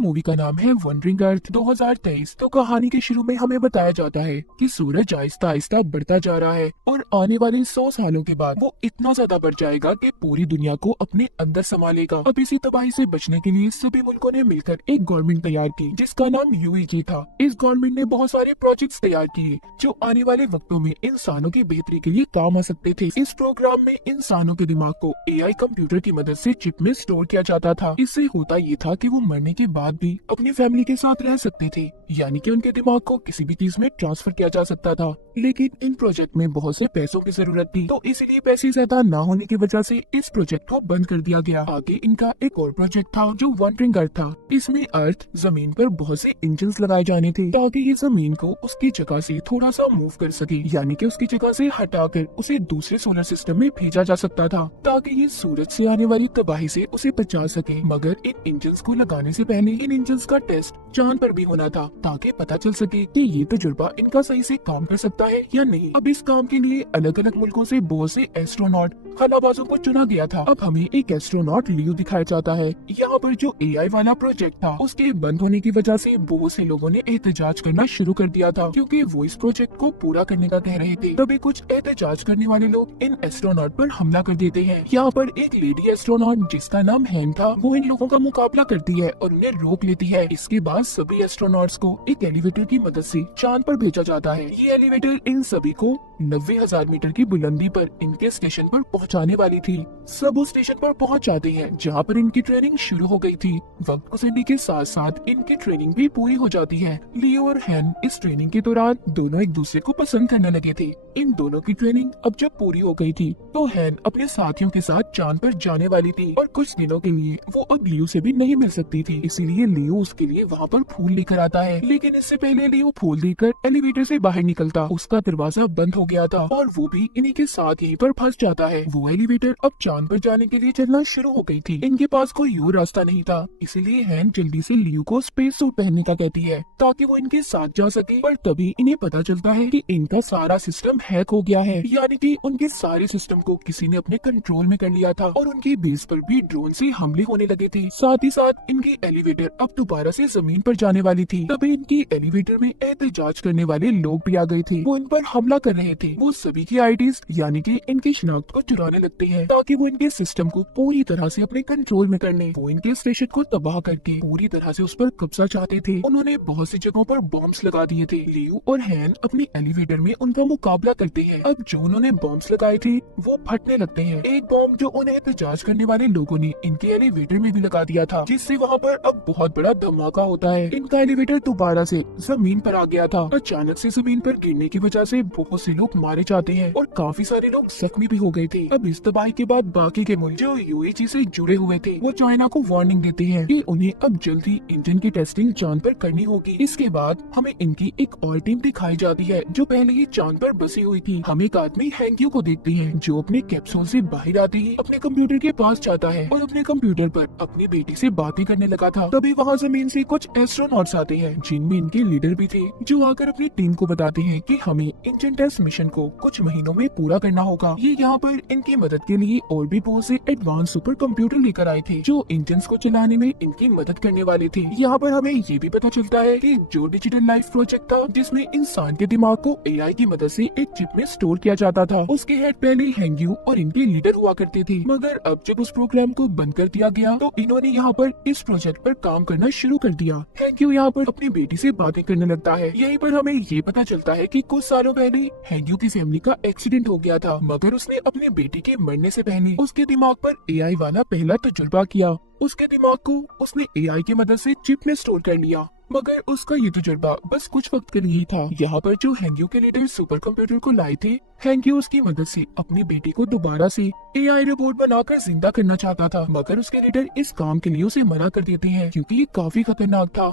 Movie का नाम है वंडरिंग अर्थ 2023। तो कहानी के शुरू में हमें बताया जाता है कि सूरज आहिस्ता आहिस्ता बढ़ता जा रहा है और आने वाले 100 सालों के बाद वो इतना ज्यादा बढ़ जाएगा कि पूरी दुनिया को अपने अंदर समा लेगा। अब इसी तबाही से बचने के लिए सभी मुल्कों ने मिलकर एक गवर्नमेंट तैयार की जिसका नाम यूएई था। इस गवर्नमेंट ने बहुत सारे प्रोजेक्ट्स तैयार किए जो आने वाले वक्तों में इंसानों की बेहतरी के लिए काम आ सकते थे। इस प्रोग्राम में इंसानों के दिमाग को एआई कंप्यूटर की मदद से चिप में स्टोर किया जाता था। इससे होता ये था कि वो मरने के बाद भी अपनी फैमिली के साथ रह सकते थे, यानी कि उनके दिमाग को किसी भी चीज में ट्रांसफर किया जा सकता था। लेकिन इन प्रोजेक्ट में बहुत से पैसों की जरूरत थी, तो इसीलिए पैसे ज्यादा न होने की वजह से इस प्रोजेक्ट को बंद कर दिया गया। आगे इनका एक और प्रोजेक्ट था जो वंडरिंग अर्थ था। इसमें अर्थ जमीन पर बहुत से इंजन लगाए जाने थे ताकि ये जमीन को उसकी जगह से थोड़ा सा मूव कर सके, यानी कि उसकी जगह से हटाकर उसे दूसरे सोलर सिस्टम में भेजा जा सकता था ताकि ये सूरज से आने वाली तबाही से उसे बचा सके। मगर इन इंजन्स को लगाने से पहले इन इंजन्स का टेस्ट चांद पर भी होना था ताकि पता चल सके कि ये तजुर्बा इनका सही से काम कर सकता है या नहीं। अब इस काम के लिए अलग अलग मुल्कों से बहुत से एस्ट्रोनॉट खलाबाजों को चुना गया था। अब हमें एक एस्ट्रोनॉट लियो दिखाया जाता है। यहाँ पर जो एआई वाला प्रोजेक्ट था उसके बंद होने की वजह से बहुत से लोगों ने एहतजाज करना शुरू कर दिया था क्योंकि वो इस प्रोजेक्ट को पूरा करने का कह रहे थे। तभी कुछ एहतजाज करने वाले लोग इन एस्ट्रोनॉट पर हमला कर देते हैं। यहाँ पर एक लेडी एस्ट्रोनॉट जिसका नाम हैन था वो इन लोगों का मुकाबला करती है और उन्हें रोक लेती है। इसके बाद सभी एस्ट्रोनॉट्स को एक एलिवेटर की मदद से चांद पर भेजा जाता है। ये एलिवेटर इन सभी को 90,000 मीटर की बुलंदी पर इनके स्टेशन पर पहुंचाने वाली थी। सब उस स्टेशन पर पहुंच जाते हैं जहां पर इनकी ट्रेनिंग शुरू हो गई थी। वक्त गुजरने के साथ साथ इनकी ट्रेनिंग भी पूरी हो जाती है। लियो और हैन इस ट्रेनिंग के दौरान दोनों एक दूसरे को पसंद करने लगे थे। इन दोनों की ट्रेनिंग अब जब पूरी हो गई थी तो हैन अपने साथियों के साथ चांद पर जाने वाली थी और कुछ दिनों के लिए वो अब लियो से भी नहीं मिल सकती थी। इसीलिए लियो उसके लिए वहाँ पर फूल लेकर आता है। लेकिन इससे पहले लियो फूल देकर एलिवेटर से बाहर निकलता, उसका दरवाजा बंद हो गया था और वो भी इन्हीं के साथ यहीं पर फंस जाता है। वो एलिवेटर अब चांद पर जाने के लिए चलना शुरू हो गई थी। इनके पास कोई और रास्ता नहीं था, इसीलिए हैन जल्दी से लियो को स्पेस सूट पहनने का कहती है ताकि वो इनके साथ जा सके। पर तभी इन्हें पता चलता है कि इनका सारा सिस्टम हैक हो गया है, यानी कि उनके सारे सिस्टम को किसी ने अपने कंट्रोल में कर लिया था और उनकी बेस पर भी ड्रोन से हमले होने लगे थे। साथ ही साथ इनकी एलिवेटर अब दोबारा से जमीन पर जाने वाली थी। तभी इनकी एलिवेटर में एहतजाज करने वाले लोग भी आ गए थे। वो इन पर हमला कर रहे थे। वो सभी की आईडीज यानी कि इनकी शिनाख्त को चुराने लगते हैं ताकि वो इनके सिस्टम को पूरी तरह से अपने कंट्रोल में कर लें। वो इनके स्टेशन को तबाह करके पूरी तरह से उस पर कब्जा चाहते थे। उन्होंने बहुत सी जगहों पर बॉम्ब्स लगा दिए थे। लियो और हैन अपनी एलिवेटर में उनका मुकाबला करते हैं। अब जो उन्होंने बॉम्ब्स लगाए थे वो फटने लगते हैं। एक बॉम्ब जो उन्हें एहतजाज करने वाले लोगों ने इनके एलिवेटर में भी लगा दिया था, जिससे वहाँ पर अब बहुत बड़ा धमाका होता है। इनका एलिवेटर दोबारा से जमीन पर आ गया था। अचानक से जमीन पर गिरने की वजह से बहुत से लोग मारे जाते हैं और काफी सारे लोग जख्मी भी हो गए थे। अब इस तबाही के बाद बाकी के मुल्क जो यूएई से जुड़े हुए थे वो चाइना को वार्निंग देते हैं कि उन्हें अब जल्दी इंजन की टेस्टिंग चांद पर करनी होगी। इसके बाद हमें इनकी एक और टीम दिखाई जाती है जो पहले ही चांद पर बसी हुई थी। हम एक आदमी हैंक्यू को देखते हैं जो अपने कैप्सूल से बाहर आते ही अपने कंप्यूटर के पास जाता है और अपने कंप्यूटर पर अपनी बेटी से बातें करने लगा था। तभी वहाँ जमीन से कुछ एस्ट्रोनॉट्स आते हैं जिनमें इनके लीडर भी थे, जो आकर अपनी टीम को बताते हैं कि हमें इंजन टेस्ट मिशन को कुछ महीनों में पूरा करना होगा। ये यहाँ पर इनकी मदद के लिए और भी बहुत से एडवांस सुपर कंप्यूटर लेकर आए थे जो इंजन को चलाने में इनकी मदद करने वाले थे। यहाँ पर हमें ये भी पता चलता है कि जो डिजिटल लाइफ प्रोजेक्ट था जिसमें इंसान के दिमाग को एआई की मदद से एक चिप में स्टोर किया जाता था, उसके हेड पहले हैंग्यू और इनके लीडर हुआ करते थे। मगर अब जब उस प्रोग्राम को बंद कर दिया गया तो इन्होंने यहाँ पर इस प्रोजेक्ट पर काम करना शुरू कर दिया। हैंग्यू यहाँ पर अपनी बेटी से बातें करने लगता है। यहीं पर हमें ये पता चलता है कि कुछ सालों पहले हैंग्यू की फैमिली का एक्सीडेंट हो गया था, मगर उसने अपनी बेटी के मरने से पहले उसके दिमाग पर एआई वाला पहला तजुर्बा किया। उसके दिमाग को उसने एआई की मदद से चिप में स्टोर कर लिया, मगर उसका ये तजुर्बा बस कुछ वक्त के लिए ही था। यहाँ पर जो हैंग्यू के लीडर सुपर कंप्यूटर को लाए थे, हैंग्यू उसकी मदद से अपनी बेटी को दोबारा से एआई रोबोट बनाकर जिंदा करना चाहता था, मगर उसके लीडर इस काम के लिए उसे मना कर देते हैं क्योंकि ये काफी खतरनाक था।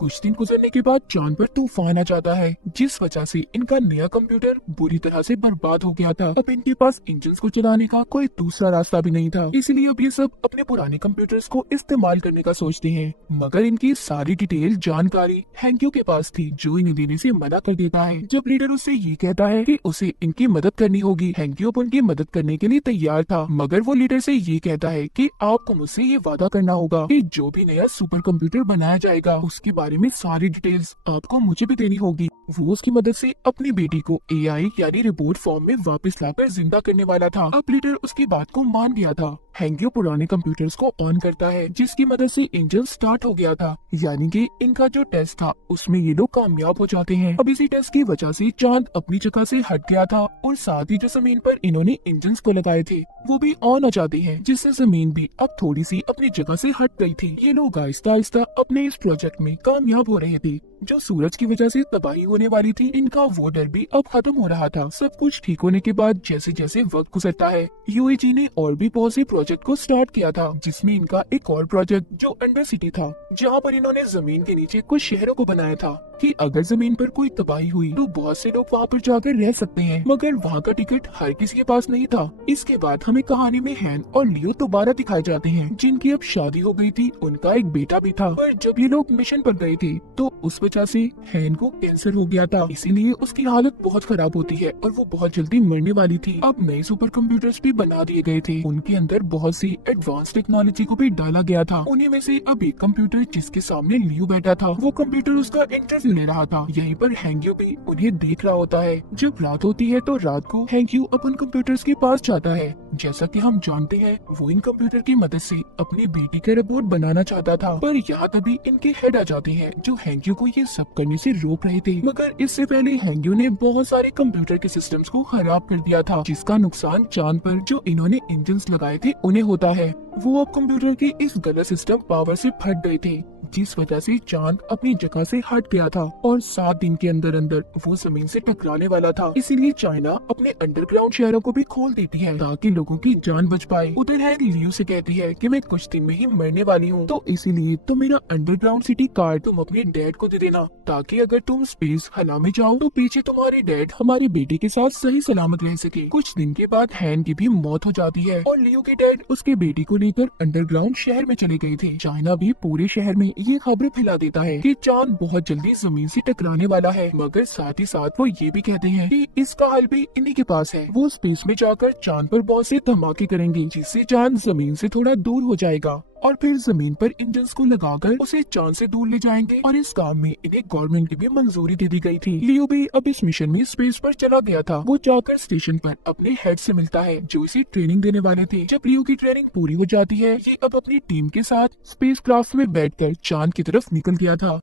कुछ दिन गुजरने के बाद चांद पर तूफान आ जाता है, जिस वजह से इनका नया कंप्यूटर बुरी तरह से बर्बाद हो गया था। अब इनके पास इंजन को चलाने का कोई दूसरा रास्ता भी नहीं था, इसलिए अब ये सब अपने पुराने कंप्यूटर्स को इस्तेमाल करने का सोचते हैं। मगर इनकी सारी डिटेल जानकारी हैंक्यू के पास थी, जो इन्हें देने से मना कर देता है। जब लीडर उससे ये कहता है कि उसे इनकी मदद करनी होगी, हैंक्यू उनकी मदद करने के लिए तैयार था, मगर वो लीडर से ये कहता है कि आपको मुझसे ये वादा करना होगा कि जो भी नया सुपर कंप्यूटर बनाया जाएगा उसके बारे में सारी डिटेल्स आपको मुझे भी देनी होगी। वो उसकी मदद से अपनी बेटी को एआई यानी रिपोर्ट फॉर्म में वापस लाकर जिंदा करने वाला था। अब लीडर उसकी बात को मान गया था। हैंक्यू पुराने कंप्यूटर्स को ऑन करता है, जिसकी मदद से इंजन स्टार्ट हो गया था, यानी कि इनका जो टेस्ट था उसमें ये लोग कामयाब हो जाते हैं। अब इसी टेस्ट की वजह से चांद अपनी जगह से हट गया था और साथ ही जो जमीन पर इन्होंने इंजन को लगाए थे वो भी ऑन हो जाते हैं, जिससे जमीन भी अब थोड़ी सी अपनी जगह से हट गई थी। ये लोग आहिस्ता आहिस्ता अपने इस प्रोजेक्ट में कामयाब हो रहे थे। जो सूरज की वजह से तबाही होने वाली थी, इनका वो डर भी अब खत्म हो रहा था। सब कुछ ठीक होने के बाद जैसे जैसे वक्त गुजरता है, यूएजी ने और भी बहुत से प्रोजेक्ट को स्टार्ट किया था, जिसमें इनका एक और प्रोजेक्ट जो अंडर सिटी था, जहाँ पर इन्होंने जमीन के नीचे कुछ शहरों को बनाया था कि अगर जमीन पर कोई तबाही हुई तो बहुत से लोग वहाँ पर जाकर रह सकते हैं। मगर वहाँ का टिकट हर किसी के पास नहीं था। इसके बाद हमें कहानी में हैन और लियो दोबारा दिखाए जाते हैं, जिनकी अब शादी हो गई थी, उनका एक बेटा भी था। पर जब ये लोग मिशन पर गए थे तो उस वजह से हैन को कैंसर हो गया था, इसीलिए उसकी हालत बहुत खराब होती है और वो बहुत जल्दी मरने वाली थी। अब नए सुपर कंप्यूटर्स भी बना दिए गए थे, उनके अंदर बहुत सी एडवांस टेक्नोलॉजी को भी डाला गया था। उन्हीं में से अब एक कंप्यूटर जिसके सामने लियो बैठा था, वो कंप्यूटर उसका इंटरव्यू ले रहा था। यहीं पर हैंक्यू भी उन्हें देख रहा होता है। जब रात होती है तो रात को हैंक्यू अपन कंप्यूटर्स के पास जाता है। जैसा कि हम जानते हैं, वो इन कंप्यूटर की मदद से अपनी बेटी का रोबोट बनाना चाहता था, पर यहाँ तभी इनके हेड आ जाते हैं, जो हैंक्यू को ये सब करने से रोक रहे थे। मगर इससे पहले हैंक्यू ने बहुत सारे कंप्यूटर के सिस्टम्स को खराब कर दिया था, जिसका नुकसान चांद पर जो इन्होंने इंजन्स लगाए थे उन्हें होता है। वो अब कंप्यूटर के इस गलत सिस्टम पावर से फट गए थे, जिस वजह से चांद अपनी जगह से हट गया था और 7 दिन के अंदर अंदर वो जमीन से टकराने वाला था। इसीलिए चाइना अपने अंडरग्राउंड शहरों को भी खोल देती है ताकि लोगों की जान बच पाए। उधर है लियू से कहती है कि मैं कुछ दिन में ही मरने वाली हूँ, तो इसीलिए तुम मेरा अंडरग्राउंड सिटी कार्ड तुम अपने डैड को दे देना, ताकि अगर तुम स्पेस हला में जाओ तो पीछे तुम्हारे डैड हमारे बेटे के साथ सही सलामत रह सके। कुछ दिन के बाद हैन की भी मौत हो जाती है और लियू के डैड उसके बेटी को लेकर अंडरग्राउंड शहर में चले गए थे। चाइना भी पूरे शहर में ये खबर फैला देता है कि चांद बहुत जल्दी जमीन से टकराने वाला है, मगर साथ ही साथ वो ये भी कहते हैं कि इसका हल भी इन्हीं के पास है। वो स्पेस में जाकर चांद पर बहुत से धमाके करेंगे, जिससे चांद जमीन से थोड़ा दूर हो जाएगा और फिर जमीन पर इंजन्स को लगाकर उसे चांद से दूर ले जाएंगे। और इस काम में इन्हें गवर्नमेंट की भी मंजूरी दे दी गई थी। लियो भी अब इस मिशन में स्पेस पर चला गया था। वो जाकर स्टेशन पर अपने हेड से मिलता है, जो इसे ट्रेनिंग देने वाले थे। जब लियो की ट्रेनिंग पूरी हो जाती है, ये अब अपनी टीम के साथ स्पेस क्राफ्ट में बैठकर चांद की तरफ निकल गया था।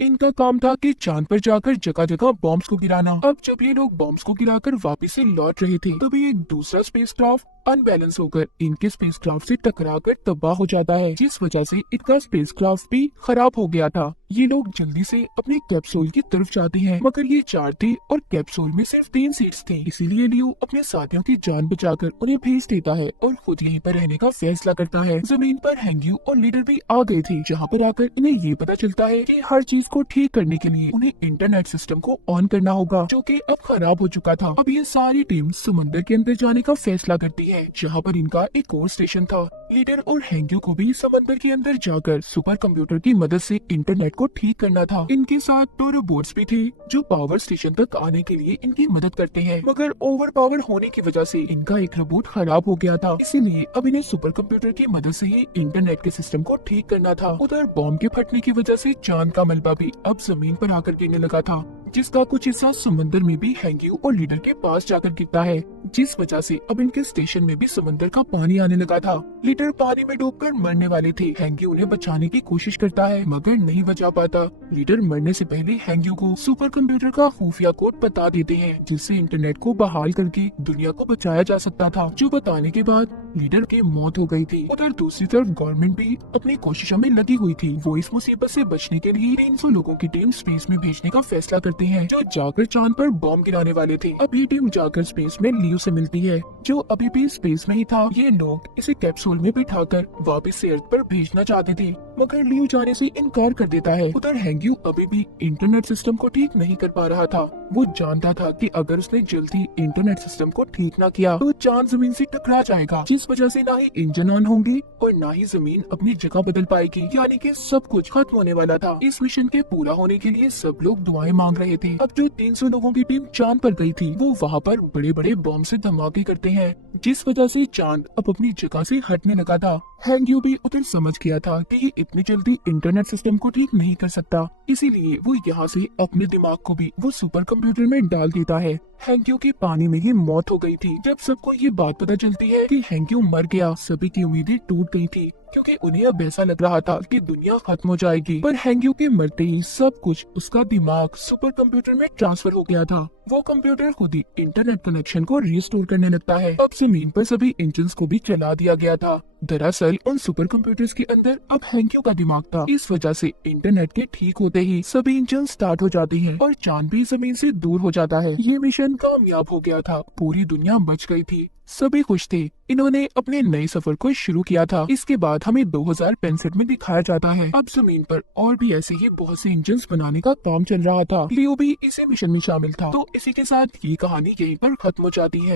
इनका काम था कि चांद पर जाकर जगह जगह बॉम्ब्स को गिराना। अब जब ये लोग बॉम्ब्स को गिराकर वापस से लौट रहे थे, तभी एक दूसरा स्पेसक्राफ्ट अनबैलेंस होकर इनके स्पेसक्राफ्ट से टकराकर तबाह हो जाता है, जिस वजह से इनका स्पेसक्राफ्ट भी खराब हो गया था। ये लोग जल्दी से अपने कैप्सूल की तरफ जाते हैं, मगर ये 4 थे और कैप्सूल में सिर्फ 3 सीट्स थी। इसीलिए लियो अपने साथियों की जान बचाकर उन्हें भेज देता है और खुद यहीं पर रहने का फैसला करता है। जमीन पर हैंक्यू और लीडर भी आ गए थे, जहाँ पर आकर इन्हें ये पता चलता है कि हर चीज को ठीक करने के लिए उन्हें इंटरनेट सिस्टम को ऑन करना होगा, जो कि अब खराब हो चुका था। अब ये सारी टीम समंदर के अंदर जाने का फैसला करती है, जहाँ पर इनका एक और स्टेशन था। लीडर और हैंक्यू को भी समंदर के अंदर जाकर सुपर कंप्यूटर की मदद से इंटरनेट को ठीक करना था। इनके साथ 2 रोबोट्स भी थे, जो पावर स्टेशन तक आने के लिए इनकी मदद करते हैं, मगर ओवर पावर होने की वजह से इनका एक रोबोट खराब हो गया था। इसीलिए अब इन्हें सुपर कंप्यूटर की मदद से ही इंटरनेट के सिस्टम को ठीक करना था। उधर बॉम्ब के फटने की वजह से चांद का मलबा भी अब जमीन पर आकर गिरने लगा था, जिसका कुछ हिस्सा समंदर में भी हैंक्यू और लीडर के पास जाकर गिरता है, जिस वजह से अब इनके स्टेशन में भी समंदर का पानी आने लगा था। लीडर पानी में डूबकर मरने वाले थे। हैंक्यू उन्हें बचाने की कोशिश करता है, मगर नहीं बचा पाता। लीडर मरने से पहले हैंक्यू को सुपर कंप्यूटर का खुफिया कोड बता देते हैं, जिससे इंटरनेट को बहाल करके दुनिया को बचाया जा सकता था, जो बताने के बाद लीडर की मौत हो गई थी। उधर दूसरी तरफ गवर्नमेंट भी अपनी कोशिशों में लगी हुई थी। वो इस मुसीबत से बचने के लिए 300 लोगों की टीम स्पेस में भेजने का फैसला करते होते हैं जो जाकर चांद पर बॉम्ब गिराने वाले थे। अब ये टीम जाकर स्पेस में लियो से मिलती है जो अभी भी स्पेस में ही था। ये लोग इसे कैप्सूल में बिठाकर वापस से अर्थ पर भेजना चाहते थे, मगर लियो जाने से इनकार कर देता है। उधर हैंग्यू अभी भी इंटरनेट सिस्टम को ठीक नहीं कर पा रहा था। वो जानता था कि अगर उसने जल्दी इंटरनेट सिस्टम को ठीक न किया तो चांद जमीन से टकरा जाएगा, जिस वजह से ना ही इंजन ऑन होंगे और ना ही जमीन अपनी जगह बदल पाएगी, यानी कि सब कुछ खत्म होने वाला था। इस मिशन के पूरा होने के लिए सब लोग दुआएं मांग रहे थे। अब जो 300 लोगों की टीम चांद पर गई थी वो वहाँ पर बड़े बड़े बॉम्ब से धमाके करते हैं, जिस वजह से चांद अब अपनी जगह से हटने लगा था। हैंग्यू भी उधर समझ गया था कि ये इतनी जल्दी इंटरनेट सिस्टम को ठीक नहीं कर सकता, इसीलिए वो यहाँ से अपने दिमाग को भी वो सुपर कंप्यूटर में डाल देता है। हैंग्यू की पानी में ही मौत हो गई थी। जब सबको ये बात पता चलती है कि हैंग्यू मर गया, सभी की उम्मीदें टूट गई थी, क्योंकि उन्हें अब ऐसा लग रहा था कि दुनिया खत्म हो जाएगी। पर हैंग्यू के मरते ही सब कुछ उसका दिमाग सुपर कंप्यूटर में ट्रांसफर हो गया था। वो कंप्यूटर खुद ही इंटरनेट कनेक्शन को रिस्टोर करने लगता है। अब जमीन पर सभी इंजन्स को भी चला दिया गया था। दरअसल उन सुपर कंप्यूटर्स के अंदर अब हैंग्यू का दिमाग था। इस वजह से इंटरनेट के ठीक होते ही सभी इंजन स्टार्ट हो जाते हैं और चांद भी जमीन से दूर हो जाता है। ये मिशन कामयाब हो गया था, पूरी दुनिया बच गई थी, सभी खुश थे। इन्होंने अपने नए सफर को शुरू किया था। इसके बाद हमें 2065 में दिखाया जाता है। अब जमीन पर और भी ऐसे ही बहुत से इंजन्स बनाने का काम चल रहा था। लियो भी इसी मिशन में शामिल था। तो इसी के साथ ये कहानी यहीं पर खत्म हो जाती है।